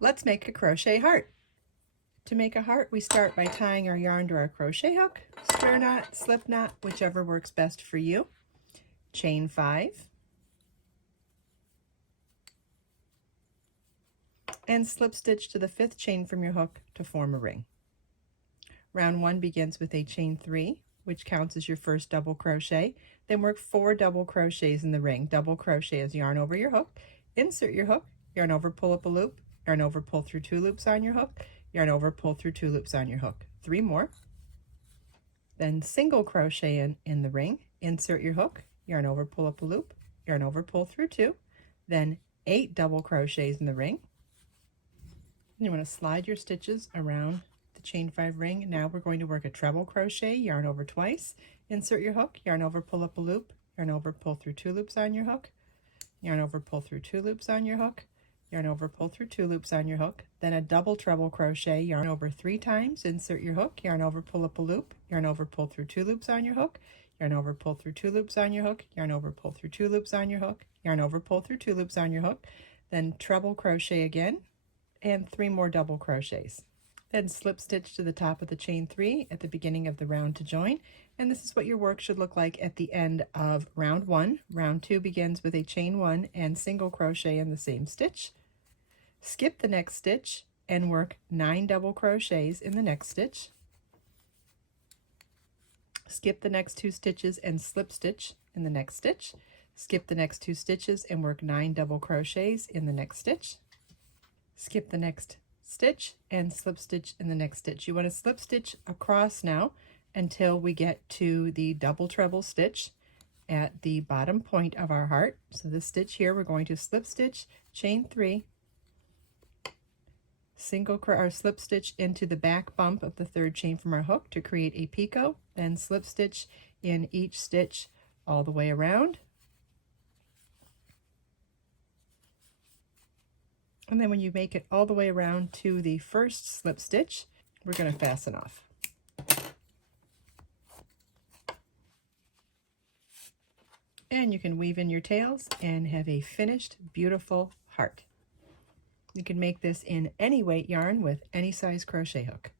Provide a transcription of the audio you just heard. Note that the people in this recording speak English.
Let's make a crochet heart. To make a heart, we start by tying our yarn to our crochet hook, square knot, slip knot, whichever works best for you. Chain 5. And slip stitch to the 5th chain from your hook to form a ring. Round 1 begins with a chain 3, which counts as your first double crochet. Then work 4 double crochets in the ring. Double crochet is yarn over your hook, insert your hook, yarn over, pull up a loop, yarn over, pull through 2 loops on your hook, yarn over, pull through 2 loops on your hook. 3 more. Then single crochet in the ring, insert your hook, yarn over, pull up a loop, yarn over, pull through 2. Then 8 double crochets in the ring. You want to slide your stitches around the chain 5 ring. Now we're going to work a treble crochet, yarn over twice, insert your hook, yarn over, pull up a loop, yarn over, pull through 2 loops on your hook, yarn over, pull through 2 loops on your hook, yarn over, pull through 2 loops on your hook, then a double treble crochet, yarn over 3 times, insert your hook, yarn over, pull up a loop, yarn over, pull through 2 loops on your hook, yarn over, pull through 2 loops on your hook, yarn over, pull through 2 loops on your hook, yarn over, pull through 2 loops on your hook, then treble crochet again, and 3 more double crochets. Then slip stitch to the top of the chain 3 at the beginning of the round to join, and this is what your work should look like at the end of round 1. Round 2 begins with a chain 1 and single crochet in the same stitch. Skip the next stitch and work 9 double crochets in the next stitch. Skip the next 2 stitches and slip stitch in the next stitch. Skip the next 2 stitches and work 9 double crochets in the next stitch. Skip the next stitch and slip stitch in the next stitch. You want to slip stitch across now until we get to the double treble stitch at the bottom point of our heart. So this stitch here, we're going to slip stitch, chain 3, slip stitch into the back bump of the 3rd chain from our hook to create a picot, then slip stitch in each stitch all the way around. And then when you make it all the way around to the first slip stitch, we're going to fasten off. And you can weave in your tails and have a finished, beautiful heart. You can make this in any weight yarn with any size crochet hook.